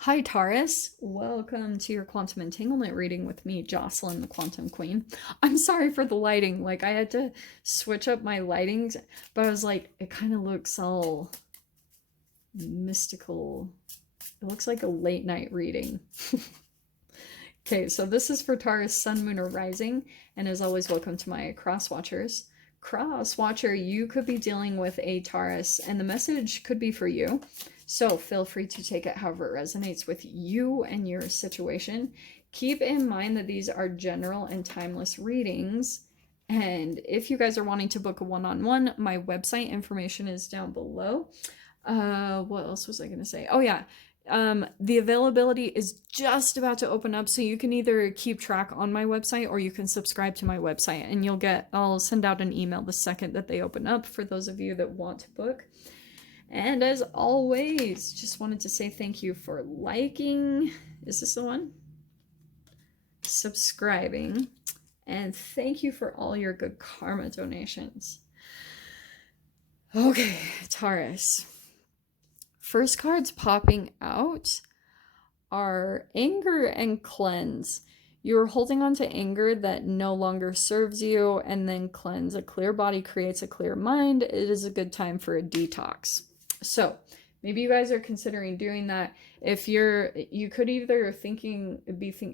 Hi, Taurus. Welcome to your quantum entanglement reading with me, Jocelyn, the Quantum Queen. I'm sorry for the lighting. Like, I had to switch up my lightings, but I was like, it kind of looks all mystical. It looks like a late night reading. Okay, so this is for Taurus, Sun, Moon, or Rising, and as always, welcome to my cross watchers. Cross watcher, you could be dealing with a Taurus, and the message could be for you. So feel free to take it however it resonates with you and your situation. Keep in mind that these are general and timeless readings. And if you guys are wanting to book a one-on-one, my website information is down below. What else was I going to say? Oh yeah, the availability is just about to open up, so you can either keep track on my website or you can subscribe to my website, and I'll send out an email the second that they open up for those of you that want to book. And as always, just wanted to say thank you for liking. Is this the one? Subscribing. And thank you for all your good karma donations. Okay, Taurus. First cards popping out are anger and cleanse. You're holding on to anger that no longer serves you, and then cleanse. A clear body creates a clear mind. It is a good time for a detox. So maybe you guys are considering doing that. If you could either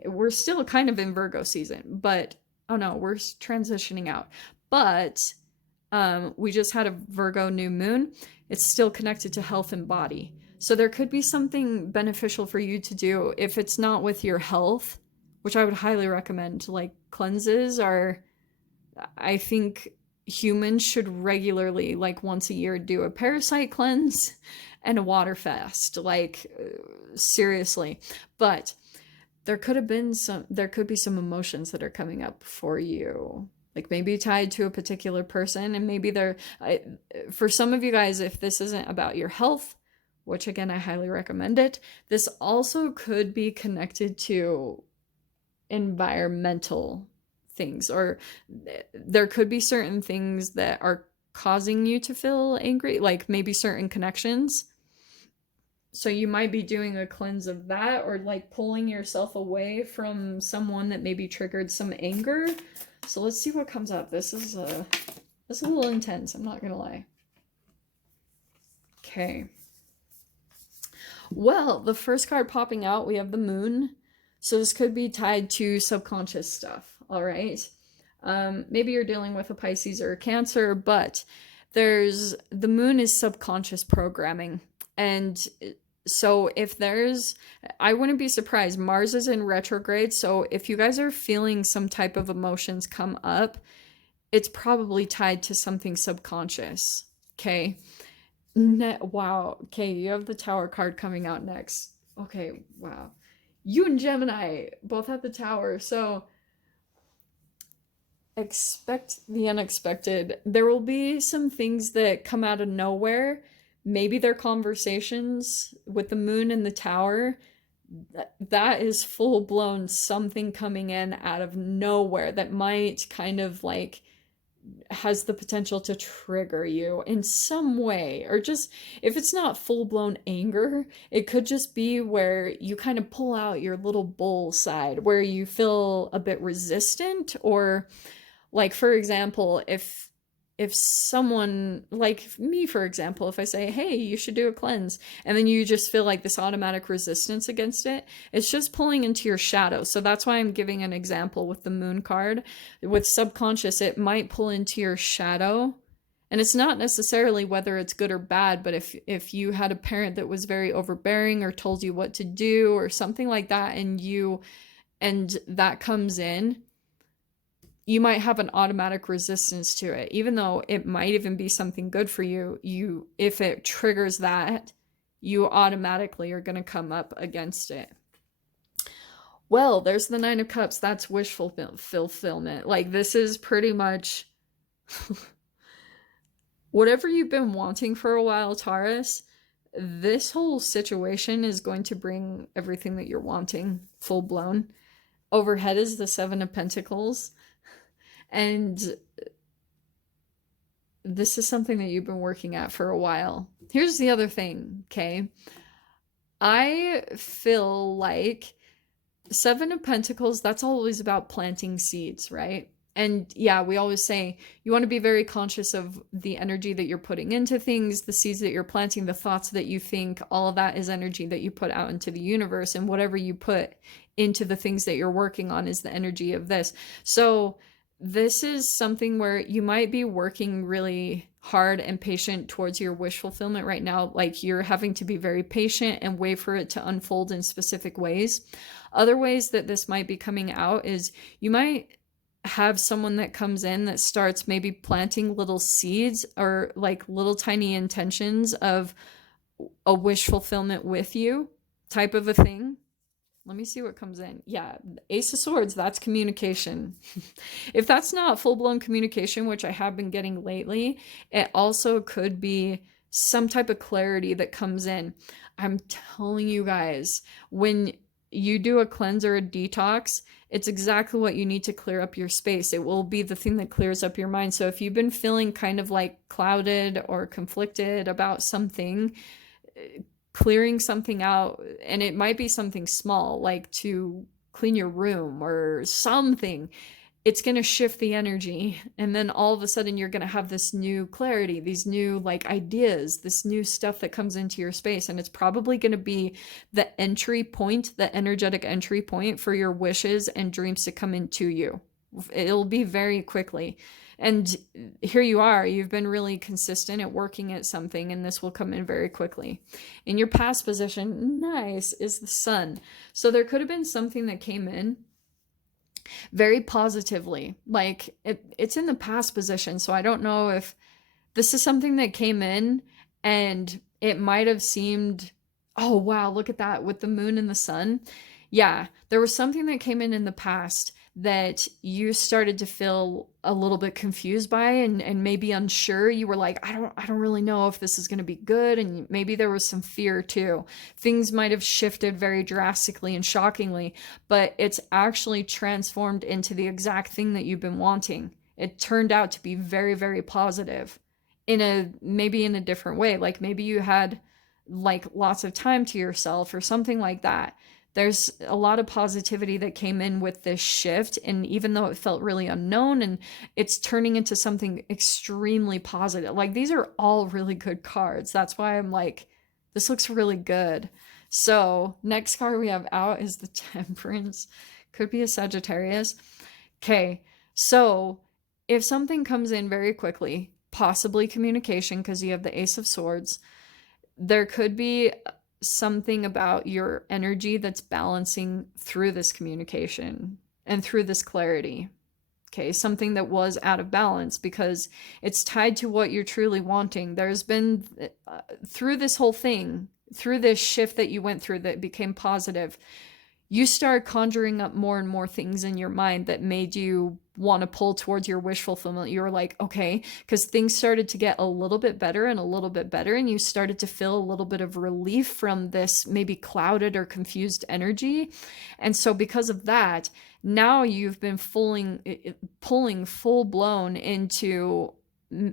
we're still kind of in Virgo season, but oh no, we're transitioning out. But we just had a Virgo new moon. It's still connected to health and body. So there could be something beneficial for you to do if it's not with your health, which I would highly recommend. Like cleanses are, I think humans should regularly, like once a year, do a parasite cleanse and a water fast. Like seriously. But there could be some emotions that are coming up for you, like maybe tied to a particular person, and maybe for some of you guys, if this isn't about your health, which again I highly recommend it, this also could be connected to environmental things, or there could be certain things that are causing you to feel angry, like maybe certain connections. So you might be doing a cleanse of that, or like pulling yourself away from someone that maybe triggered some anger. So let's see what comes up. This is a little intense, I'm not gonna lie. Okay. Well, the first card popping out, we have the moon. So this could be tied to subconscious stuff, all right? Maybe you're dealing with a Pisces or a Cancer, but the moon is subconscious programming. And so I wouldn't be surprised. Mars is in retrograde. So if you guys are feeling some type of emotions come up, it's probably tied to something subconscious. Okay. Wow. Okay. You have the Tower card coming out next. Okay. Wow. You and Gemini both have the Tower. So expect the unexpected. There will be some things that come out of nowhere. Maybe they're conversations with the moon and the Tower. That is full blown something coming in out of nowhere that might kind of like has the potential to trigger you in some way. Or just, if it's not full blown anger, it could just be where you kind of pull out your little bull side, where you feel a bit resistant. Or like, for example, if someone like me, for example, if I say, hey, you should do a cleanse, and then you just feel like this automatic resistance against it, it's just pulling into your shadow. So that's why I'm giving an example with the moon card. With subconscious, it might pull into your shadow. And it's not necessarily whether it's good or bad, but if you had a parent that was very overbearing or told you what to do or something like that, and that comes in, you might have an automatic resistance to it, even though it might even be something good for you. If it triggers that, you automatically are going to come up against it. Well, there's the Nine of Cups. That's wish fulfillment. Like, this is pretty much whatever you've been wanting for a while, Taurus. This whole situation is going to bring everything that you're wanting, full blown. Overhead is the Seven of Pentacles. And this is something that you've been working at for a while. Here's the other thing, okay? I feel like Seven of Pentacles, that's always about planting seeds, right? And yeah, we always say you want to be very conscious of the energy that you're putting into things, the seeds that you're planting, the thoughts that you think, all of that is energy that you put out into the universe. And whatever you put into the things that you're working on is the energy of this. So, this is something where you might be working really hard and patient towards your wish fulfillment right now. Like you're having to be very patient and wait for it to unfold in specific ways. Other ways that this might be coming out is you might have someone that comes in that starts maybe planting little seeds or like little tiny intentions of a wish fulfillment with you type of a thing. Let me see what comes in. Yeah, Ace of Swords, that's communication. If that's not full-blown communication, which I have been getting lately, it also could be some type of clarity that comes in. I'm telling you guys, when you do a cleanse or a detox, it's exactly what you need to clear up your space. It will be the thing that clears up your mind. So if you've been feeling kind of like clouded or conflicted about something, clearing something out, and it might be something small like to clean your room or something, it's going to shift the energy, and then all of a sudden you're going to have this new clarity, these new like ideas, this new stuff that comes into your space, and it's probably going to be the entry point, the energetic entry point for your wishes and dreams to come into you. It'll be very quickly. And here you are, you've been really consistent at working at something, and this will come in very quickly. In your past position, nice, is the Sun. So there could have been something that came in very positively. Like it's in the past position, so I don't know if this is something that came in and it might have seemed, oh wow, look at that with the moon and the sun. Yeah, there was something that came in the past that you started to feel a little bit confused by, and maybe unsure. You were like, I don't really know if this is going to be good, and maybe there was some fear too. Things might have shifted very drastically and shockingly, but it's actually transformed into the exact thing that you've been wanting. It turned out to be very, very positive in a maybe in a different way. Like maybe you had like lots of time to yourself or something like that. There's a lot of positivity that came in with this shift, and even though it felt really unknown, and it's turning into something extremely positive. Like these are all really good cards. That's why I'm like, this looks really good. So next card we have out is the Temperance. Could be a Sagittarius. Okay, so if something comes in very quickly, possibly communication, because you have the Ace of Swords, there could be something about your energy that's balancing through this communication and through this clarity. Okay, something that was out of balance because it's tied to what you're truly wanting. There's been, through this whole thing, through this shift that you went through that became positive, you start conjuring up more and more things in your mind that made you want to pull towards your wish fulfillment. You were like, okay, because things started to get a little bit better and a little bit better, and you started to feel a little bit of relief from this maybe clouded or confused energy. And so because of that, now you've been pulling full blown into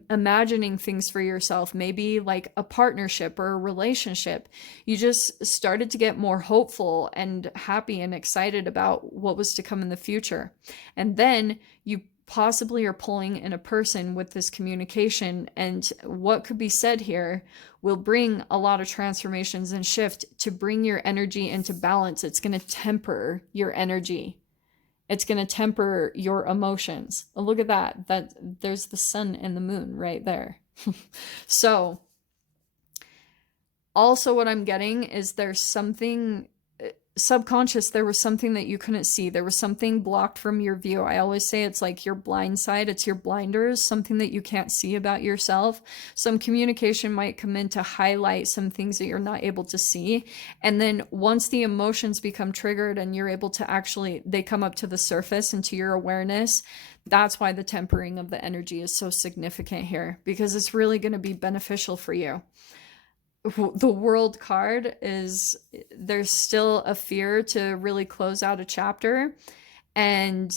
imagining things for yourself, maybe like a partnership or a relationship. You just started to get more hopeful and happy and excited about what was to come in the future. And then you possibly are pulling in a person with this communication, and what could be said here will bring a lot of transformations and shift to bring your energy into balance. It's going to temper your energy. It's going to temper your emotions. Oh, look at that. There's the sun and the moon right there. So also what I'm getting is there's something subconscious. There was something that you couldn't see. There was something blocked from your view. I always say it's like your blind side. It's your blinders, something that you can't see about yourself. Some communication might come in to highlight some things that you're not able to see. And then once the emotions become triggered and you're able to actually, they come up to the surface and to your awareness, that's why the tempering of the energy is so significant here, because it's really going to be beneficial for you. The World card is, there's still a fear to really close out a chapter, and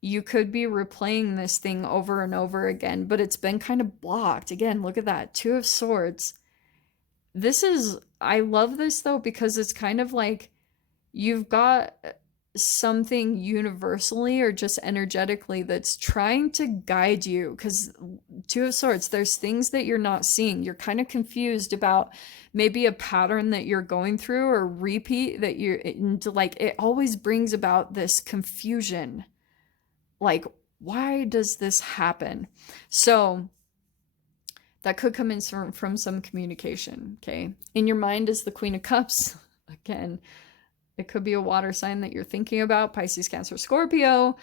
you could be replaying this thing over and over again, but it's been kind of blocked. Again, look at that. Two of Swords. I love this though, because it's kind of like you've got something universally or just energetically that's trying to guide you. Because Two of Swords, there's things that you're not seeing. You're kind of confused about maybe a pattern that you're going through or repeat that you're like, it always brings about this confusion. Like, why does this happen? So that could come in from some communication. Okay. In your mind is the Queen of Cups. Again, it could be a water sign that you're thinking about, Pisces, Cancer, Scorpio,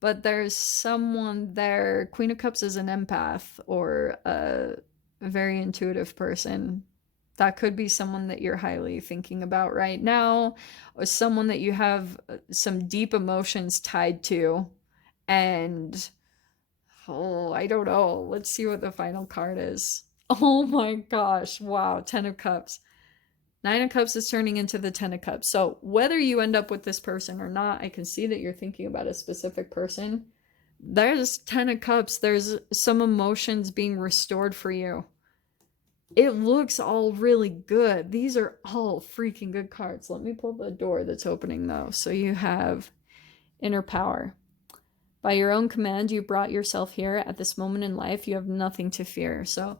but there's someone there. Queen of Cups is an empath or a very intuitive person. That could be someone that you're highly thinking about right now, or someone that you have some deep emotions tied to. And oh, I don't know. Let's see what the final card is. Oh my gosh. Wow. 10 of Cups. 9 of Cups is turning into the 10 of Cups. So whether you end up with this person or not, I can see that you're thinking about a specific person. There's 10 of Cups. There's some emotions being restored for you. It looks all really good. These are all freaking good cards. Let me pull the door that's opening though. So you have Inner Power. By your own command, you brought yourself here. At this moment in life, you have nothing to fear. So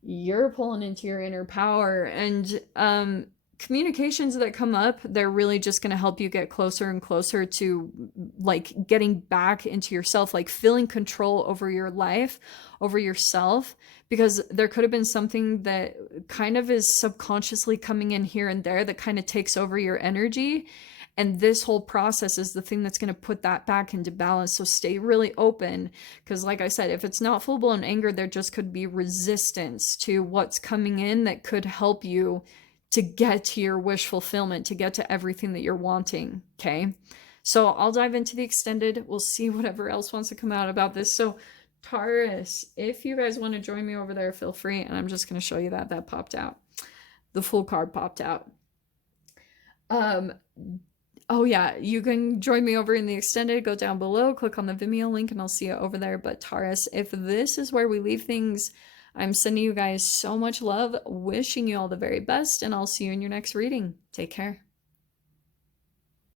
you're pulling into your inner power, and communications that come up, they're really just going to help you get closer and closer to like getting back into yourself, like feeling control over your life, over yourself, because there could have been something that kind of is subconsciously coming in here and there that kind of takes over your energy. And this whole process is the thing that's going to put that back into balance. So stay really open, because like I said, if it's not full-blown anger, there just could be resistance to what's coming in that could help you to get to your wish fulfillment, to get to everything that you're wanting, okay? So I'll dive into the extended. We'll see whatever else wants to come out about this. So Taurus, if you guys want to join me over there, feel free. And I'm just going to show you that popped out. The full card popped out. Oh yeah, you can join me over in the extended. Go down below, click on the Vimeo link, and I'll see you over there. But Taurus, if this is where we leave things, I'm sending you guys so much love, wishing you all the very best, and I'll see you in your next reading. Take care.